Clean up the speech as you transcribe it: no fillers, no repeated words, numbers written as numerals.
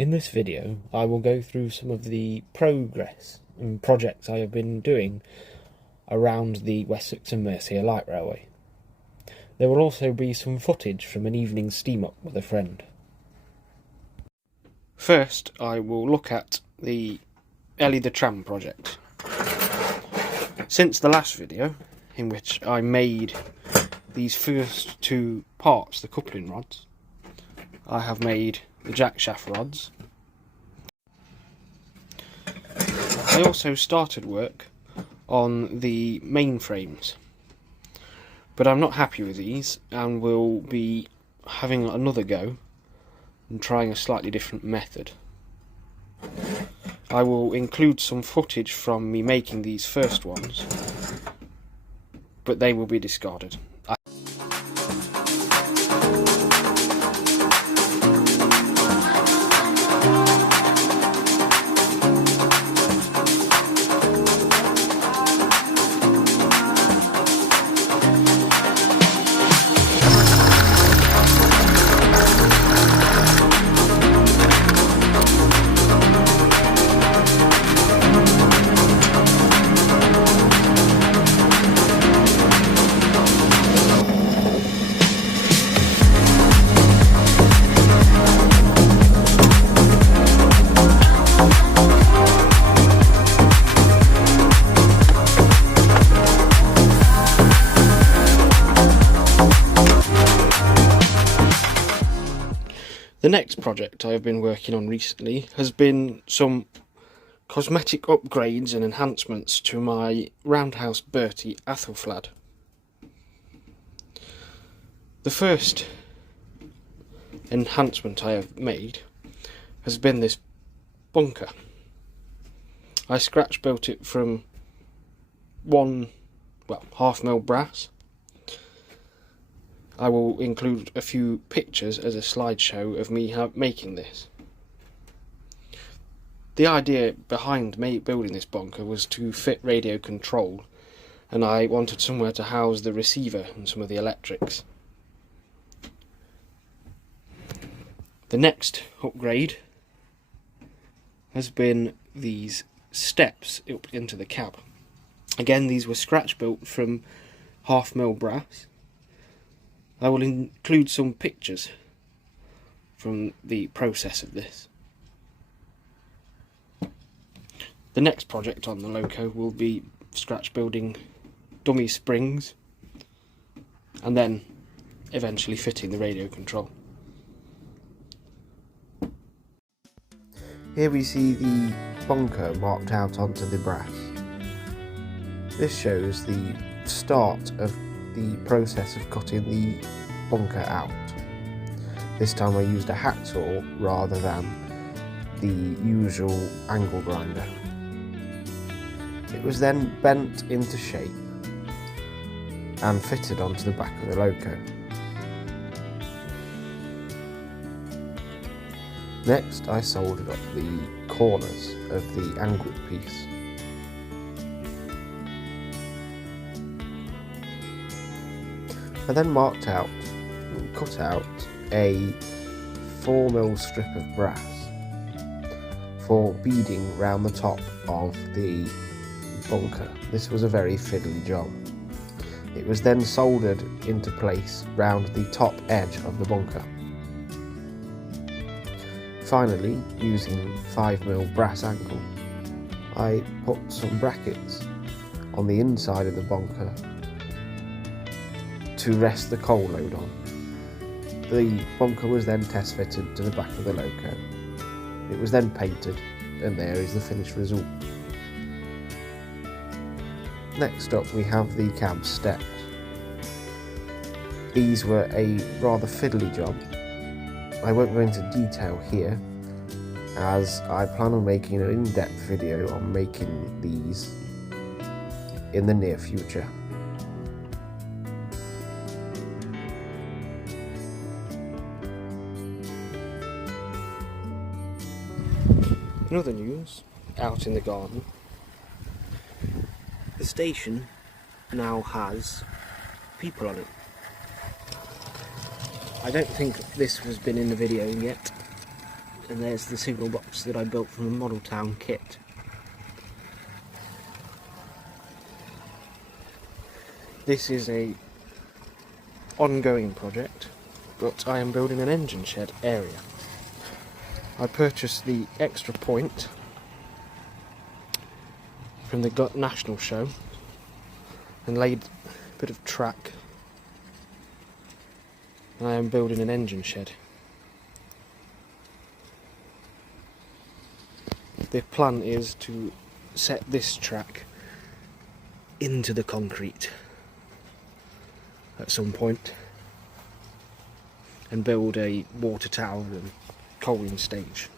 In this video, I will go through some of the progress and projects I have been doing around the Wessex and Mercia Light Railway. There will also be some footage from an evening steam-up with a friend. First, I will look at the Ellie the tram project. Since the last video, in which I made these first two parts, the coupling rods, I have made the jack shaft rods. I also started work on the main frames, but I'm not happy with these and will be having another go and trying a slightly different method. I will include some footage from me making these first ones, but they will be discarded. The next project I have been working on recently has been some cosmetic upgrades and enhancements to my Roundhouse Bertie Ætheflæd. The first enhancement I have made has been this bunker. I scratch built it from half mil brass. I will include a few pictures as a slideshow of me making this. The idea behind building this bunker was to fit radio control, and I wanted somewhere to house the receiver and some of the electrics. The next upgrade has been these steps up into the cab. Again, these were scratch built from half mil brass. I will include some pictures from the process of this. The next project on the loco will be scratch building dummy springs and then eventually fitting the radio control. Here we see the bunker marked out onto the brass. This shows the start of the process of cutting the bunker out. This time I used a hacksaw rather than the usual angle grinder. It was then bent into shape and fitted onto the back of the loco. Next I soldered up the corners of the angled piece. I then marked out and cut out a 4mm strip of brass for beading round the top of the bunker. This was a very fiddly job. It was then soldered into place round the top edge of the bunker. Finally, using 5mm brass angle, I put some brackets on the inside of the bunker to rest the coal load on. The bunker was then test fitted to the back of the loco. It was then painted, and there is the finished result. Next up we have the cab steps. These were a rather fiddly job. I won't go into detail here, as I plan on making an in-depth video on making these in the near future. In other news, out in the garden, the station now has people on it. I don't think this has been in the video yet, And there's the signal box that I built from a model town kit. This is a ongoing project, but I am building an engine shed area. I purchased the extra point from the national show and laid a bit of track, and I am building an engine shed. The plan is to set this track into the concrete at some point and build a water tower and coaling stage.